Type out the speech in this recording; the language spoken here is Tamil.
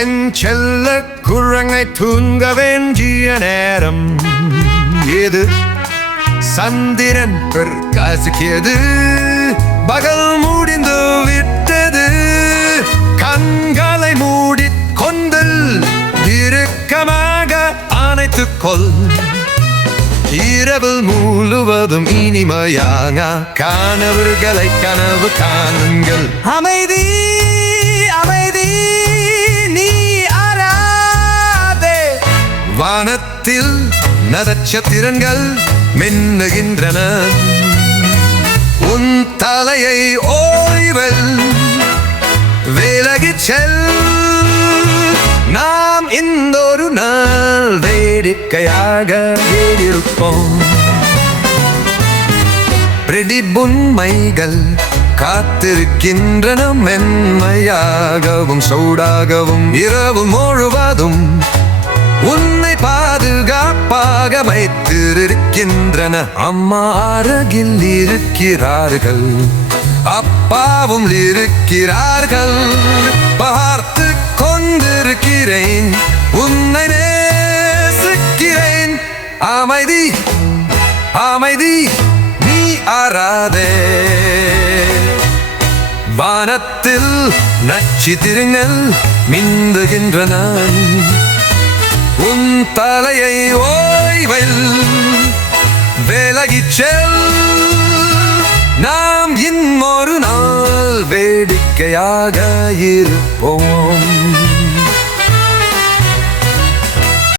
என் செல்ல குரங்கை தூங்க வேண்டிய நேரம் ஏது? சந்திரன் பிரகாசிக்கிறது, பகல் முடிந்து விட்டது. கண்களை மூடிக்கொண்டு இறுக்கமாக அணைத்துக்கொள். இரவு முழுவதும் இனிமையான கனவுகளை கனவு காணுங்கள். அமைதி அமைதி நீ அறாதே. வானத்தில் நட்சத்திரங்கள் மின்னுகின்றன. உன் தலையை ஓய்வல் விலகிச் செல். நாம் இன்னொரு நாள் வேடிக்கையாக இருப்போம். பிரதிபுன்மைகள் காத்திருக்கின்றன, மென்மையாகவும் சூடாகவும் இரவு முழுவதும் உன்னை பாதுகாப்பாக வைத்திருக்கின்றன. அம்மா அருகில் இருக்கிறார்கள், அப்பாவும் இருக்கிறார்கள். பார்த்து கொண்டிருக்கிறேன், உன்னை நேசிக்கிறேன். அமைதி அமைதி நீ அறாதே. வானத்தில் நட்சத்திரங்கள் மின்னுகின்றன. உன் தலையை ஓய்வில் விலகிச் செல். நாம் இன்னொரு நாள் வேடிக்கையாக இருப்போம்.